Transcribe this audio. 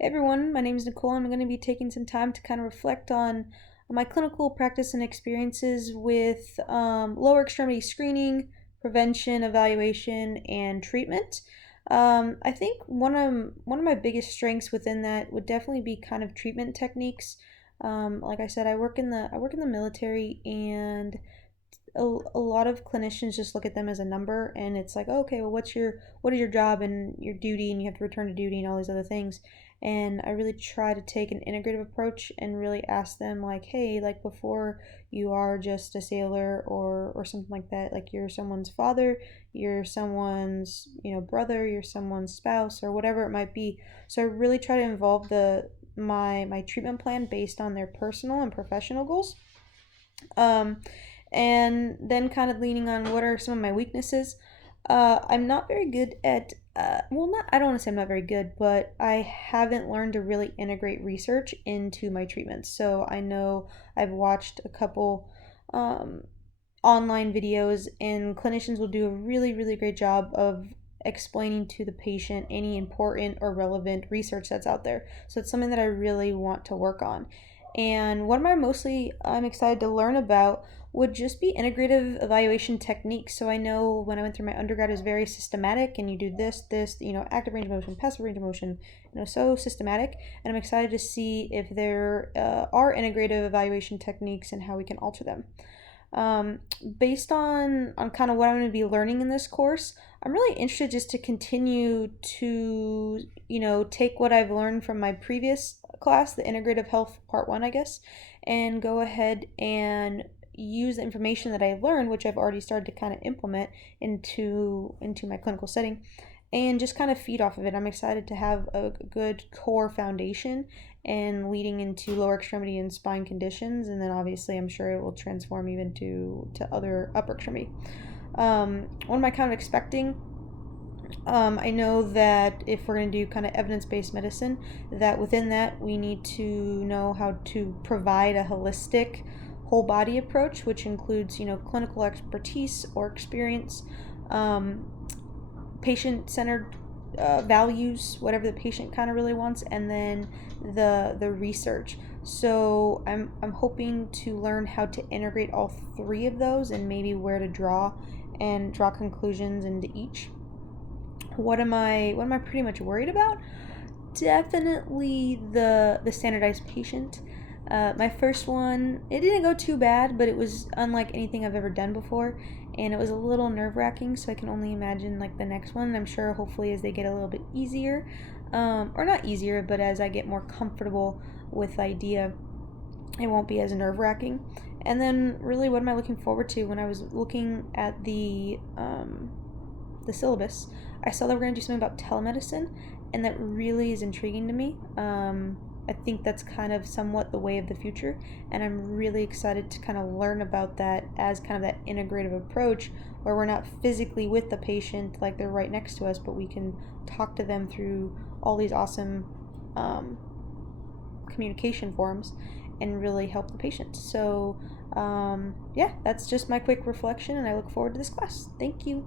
Hey everyone, my name is Nicole. I'm going to be taking some time to kind of reflect on my clinical practice and experiences with lower extremity screening, prevention, evaluation, and treatment. I think one of my biggest strengths within that would definitely be kind of treatment techniques. Like I said, I work in the military, and a lot of clinicians just look at them as a number, and it's like, oh, okay, well, what is your job and your duty, and you have to return to duty and all these other things. And I really try to take an integrative approach and really ask them, like, hey, like, before you are just a sailor or something like that, like, you're someone's father, you're someone's, brother, you're someone's spouse, or whatever it might be. So I really try to involve my treatment plan based on their personal and professional goals. Um, and then kind of leaning on what are some of my weaknesses. I'm not very good at, I don't want to say I'm not very good, but I haven't learned to really integrate research into my treatments. So I know I've watched a couple online videos, and clinicians will do a really, really great job of explaining to the patient any important or relevant research that's out there. So it's something that I really want to work on. And what am I mostly I'm excited to learn about would just be integrative evaluation techniques. So I know when I went through my undergrad, it was very systematic, and you do this, active range of motion, passive range of motion, so systematic. And I'm excited to see if there are integrative evaluation techniques and how we can alter them. Based on kind of what I'm going to be learning in this course, I'm really interested just to continue to, take what I've learned from my previous class, the Integrative Health Part 1, I guess, and go ahead and use the information that I learned, which I've already started to kind of implement into my clinical setting, and just kind of feed off of it. I'm excited to have a good core foundation and leading into lower extremity and spine conditions, and then obviously I'm sure it will transform even to other upper extremity. What am I kind of expecting? I know that if we're going to do kind of evidence-based medicine, that within that we need to know how to provide a holistic whole body approach, which includes, clinical expertise or experience, patient-centered values, whatever the patient kind of really wants, and then the research. So I'm hoping to learn how to integrate all three of those, and maybe where to draw conclusions into each. What am I pretty much worried about? Definitely the standardized patient. My first one, it didn't go too bad, but it was unlike anything I've ever done before, and it was a little nerve-wracking. So I can only imagine like the next one. I'm sure hopefully as they get a little bit easier, or not easier, but as I get more comfortable with the idea, it won't be as nerve-wracking. And then really, what am I looking forward to? When I was looking at the syllabus, I saw that we're going to do something about telemedicine, and that really is intriguing to me. I think that's kind of somewhat the way of the future, and I'm really excited to kind of learn about that as kind of that integrative approach where we're not physically with the patient like they're right next to us, but we can talk to them through all these awesome um, communication forms and really help the patient. So, yeah, that's just my quick reflection, and I look forward to this class. Thank you.